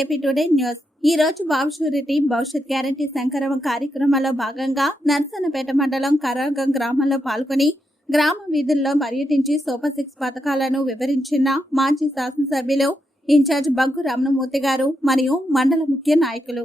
AP today news. ఈ రోజు బాబు surety భవిష్యత్ గ్యారంటీ సంకరం కార్యక్రమంలో భాగంగా నర్సనపేట మండలం కరాగం గ్రామంలో పాల్గొని గ్రామ వీధుల్లో పర్యటించి సూపర్ సిక్స్ పథకాలను వివరించిన మాజీ శాసనసభ్యులు ఇన్ఛార్జ్ బగ్గు రమణమూర్తి గారు మరియు మండల ముఖ్య నాయకులు.